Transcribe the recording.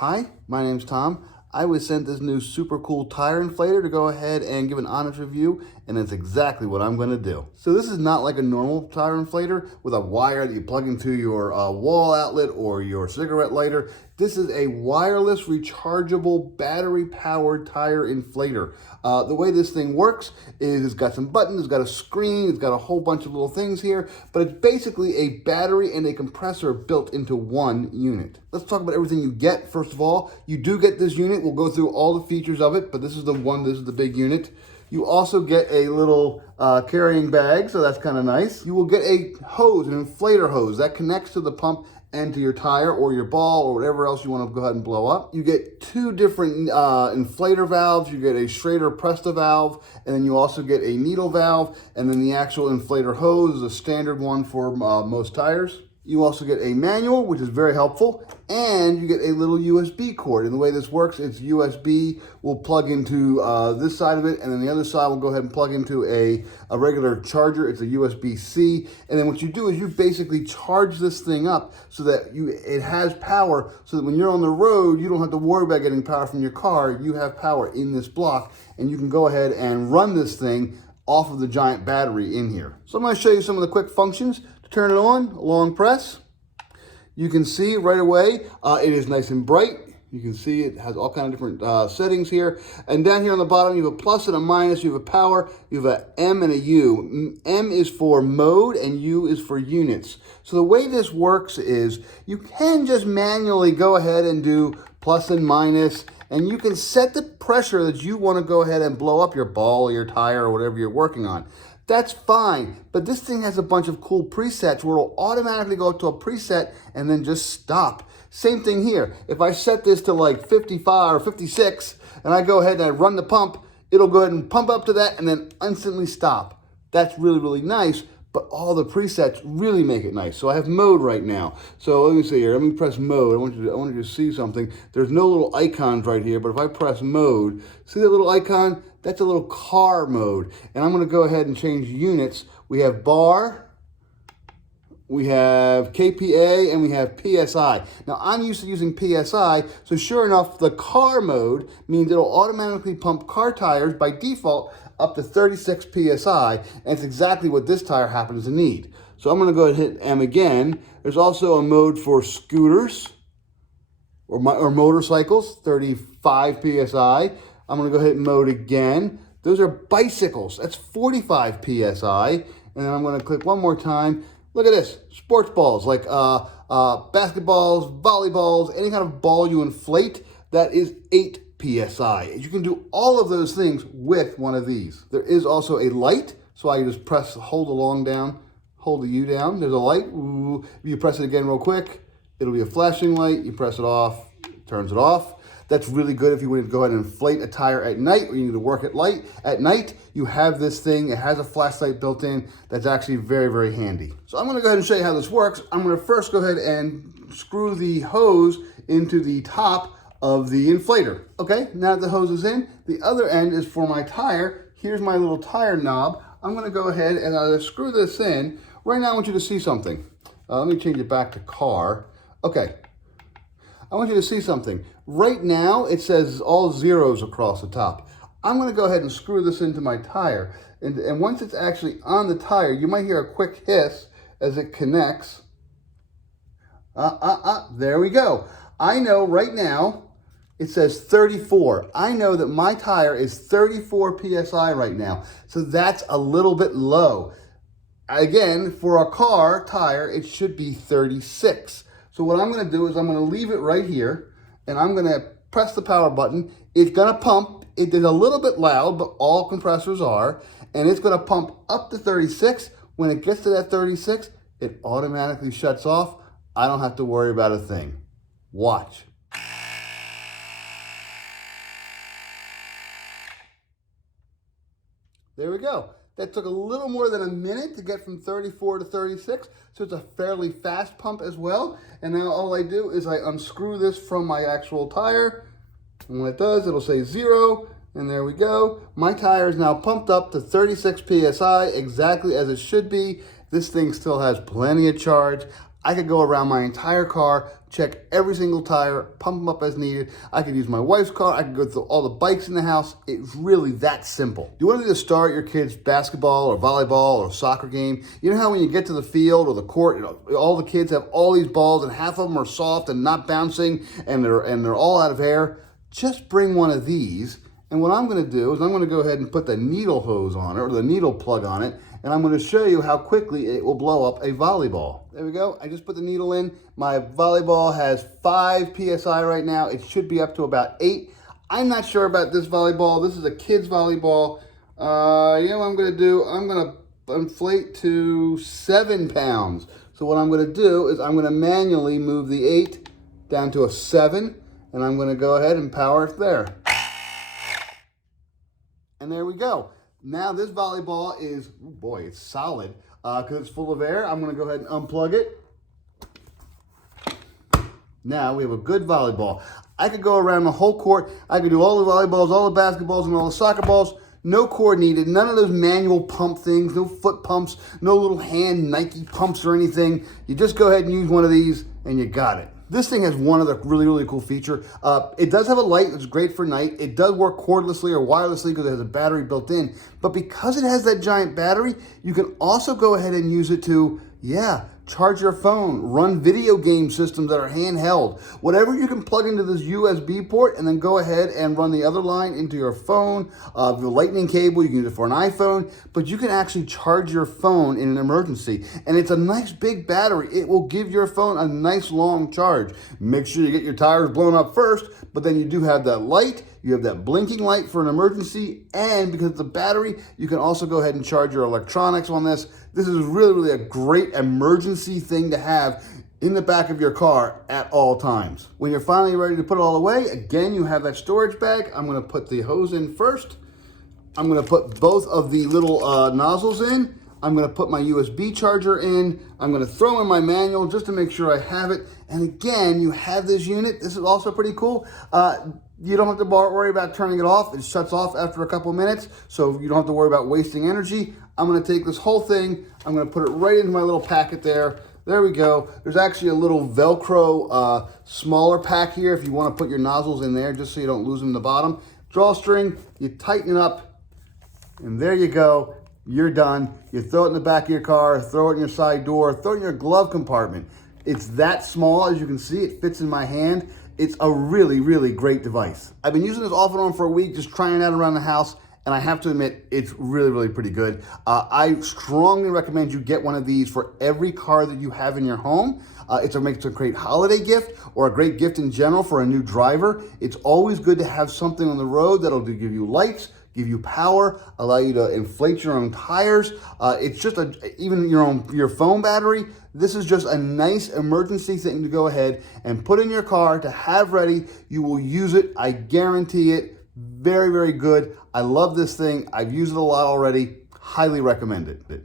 Hi, my name's Tom. I was sent this new super cool tire inflator to go ahead and give an honest review, and it's exactly what I'm going to do. So this is not like a normal tire inflator with a wire that you plug into your wall outlet or your cigarette lighter. This is a wireless rechargeable battery-powered tire inflator. The way this thing works is it's got some buttons, it's got a screen, it's got a whole bunch of little things here, but it's basically a battery and a compressor built into one unit. Let's talk about everything you get. First of all, you do get this unit. We'll go through all the features of it, but this is the big unit. You also get a little carrying bag, so that's kind of nice. You will get a hose, an inflator hose, that connects to the pump and to your tire or your ball or whatever else you want to go ahead and blow up. You get two different inflator valves. You get a Schrader Presta valve, and then you also get a needle valve, and then the actual inflator hose is a standard one for most tires. You also get a manual, which is very helpful, and you get a little USB cord. And the way this works, it's USB will plug into this side of it, and then the other side will go ahead and plug into a regular charger. It's a USB-C. And then what you do is you basically charge this thing up so that it has power, so that when you're on the road, you don't have to worry about getting power from your car. You have power in this block, and you can go ahead and run this thing off of the giant battery in here. So I'm going to show you some of the quick functions. To turn it on, long press. You can see right away it is nice and bright. You can see it has all kinds of different settings here. And down here on the bottom, you have a plus and a minus. You have a power. You have a M and a U. M is for mode and U is for units. So the way this works is you can just manually go ahead and do plus and minus, and you can set the pressure that you want to go ahead and blow up your ball or your tire or whatever you're working on. That's fine, but this thing has a bunch of cool presets where it'll automatically go to a preset and then just stop. Same thing here. If I set this to like 55 or 56 and I go ahead and I run the pump, it'll go ahead and pump up to that and then instantly stop. That's really, really nice, but all the presets really make it nice. So I have mode right now. So let me see here. Let me press mode. I want you to see something. There's no little icons right here, but if I press mode, see that little icon? That's a little car mode. And I'm going to go ahead and change units. We have bar, we have KPA, and we have PSI. Now, I'm used to using PSI, so sure enough, the car mode means it'll automatically pump car tires by default up to 36 PSI, and it's exactly what this tire happens to need. So I'm going to go ahead and hit M again. There's also a mode for scooters or motorcycles, 35 PSI. I'm going to go hit mode again. Those are bicycles. That's 45 PSI. And then I'm going to click one more time. Look at this. Sports balls like basketballs, volleyballs, any kind of ball you inflate, that is 8 PSI. You can do all of those things with one of these. There is also a light. So I just hold the long down, hold the U down. There's a light. Ooh. If you press it again real quick, it'll be a flashing light. You press it off, it turns it off. That's really good if you want to go ahead and inflate a tire at night or you need to work at night. You have this thing. It has a flashlight built in. That's actually very, very handy. So I'm going to go ahead and show you how this works. I'm going to first go ahead and screw the hose into the top of the inflator. Okay, now that the hose is in, the other end is for my tire. Here's my little tire knob. I'm going to go ahead and I'll screw this in. Right now I want you to see something. Let me change it back to car. Okay. I want you to see something. Right now, it says all zeros across the top. I'm going to go ahead and screw this into my tire. And once it's actually on the tire, you might hear a quick hiss as it connects. There we go. I know right now, it says 34. I know that my tire is 34 PSI right now. So that's a little bit low. Again, for a car tire, it should be 36. So what I'm going to do is I'm going to leave it right here, and I'm going to press the power button. It's going to pump. It is a little bit loud, but all compressors are, and it's going to pump up to 36. When it gets to that 36, it automatically shuts off. I don't have to worry about a thing. Watch. There we go. That took a little more than a minute to get from 34 to 36, so it's a fairly fast pump as well. And now all I do is I unscrew this from my actual tire, and when it does, it'll say 0, and there we go. My tire is now pumped up to 36 PSI, exactly as it should be. This thing still has plenty of charge. I could go around my entire car, check every single tire, pump them up as needed. I could use my wife's car. I could go through all the bikes in the house. It's really that simple. You want to start your kid's basketball or volleyball or soccer game. You know how when you get to the field or the court, all the kids have all these balls and half of them are soft and not bouncing and they're all out of air? Just bring one of these. And what I'm going to do is I'm going to go ahead and put the needle hose on it or the needle plug on it. And I'm going to show you how quickly it will blow up a volleyball. There we go. I just put the needle in. My volleyball has 5 PSI right now. It should be up to about 8. I'm not sure about this volleyball. This is a kid's volleyball. You know what I'm going to do? I'm going to inflate to 7 pounds. So what I'm going to do is I'm going to manually move the 8 down to a 7. And I'm going to go ahead and power it there. And there we go. Now this volleyball is, oh boy, it's solid because it's full of air. I'm going to go ahead and unplug it. Now we have a good volleyball. I could go around the whole court. I could do all the volleyballs, all the basketballs, and all the soccer balls. No cord needed. None of those manual pump things, no foot pumps, no little hand Nike pumps or anything. You just go ahead and use one of these and you got it. This thing has one other really cool feature. It does have a light, which is great for night. It does work cordlessly or wirelessly because it has a battery built in. But because it has that giant battery, you can also go ahead and use it to, charge your phone, run video game systems that are handheld. Whatever you can plug into this USB port and then go ahead and run the other line into your phone. The lightning cable, you can use it for an iPhone, but you can actually charge your phone in an emergency. And it's a nice big battery. It will give your phone a nice long charge. Make sure you get your tires blown up first, but then you do have that light. You have that blinking light for an emergency, and because it's a battery, you can also go ahead and charge your electronics on this. This is really a great emergency thing to have in the back of your car at all times. When you're finally ready to put it all away, again, you have that storage bag. I'm gonna put the hose in first. I'm gonna put both of the little nozzles in. I'm gonna put my USB charger in. I'm gonna throw in my manual just to make sure I have it. And again, you have this unit. This is also pretty cool. You don't have to worry about turning it off. It shuts off after a couple minutes, so you don't have to worry about wasting energy. I'm gonna take this whole thing, I'm gonna put it right into my little packet there. There we go. There's actually a little Velcro smaller pack here if you wanna put your nozzles in there just so you don't lose them in the bottom. Drawstring, you tighten it up, and there you go. You're done. You throw it in the back of your car, throw it in your side door, throw it in your glove compartment. It's that small, as you can see, it fits in my hand. It's a really great device. I've been using this off and on for a week, just trying it out around the house, and I have to admit, it's really pretty good. I strongly recommend you get one of these for every car that you have in your home. It's a great holiday gift or a great gift in general for a new driver. It's always good to have something on the road that'll give you lights, give you power, allow you to inflate your own tires. It's just even your phone battery. This is just a nice emergency thing to go ahead and put in your car to have ready. You will use it, I guarantee it. Very good. I love this thing. I've used it a lot already. Highly recommend it.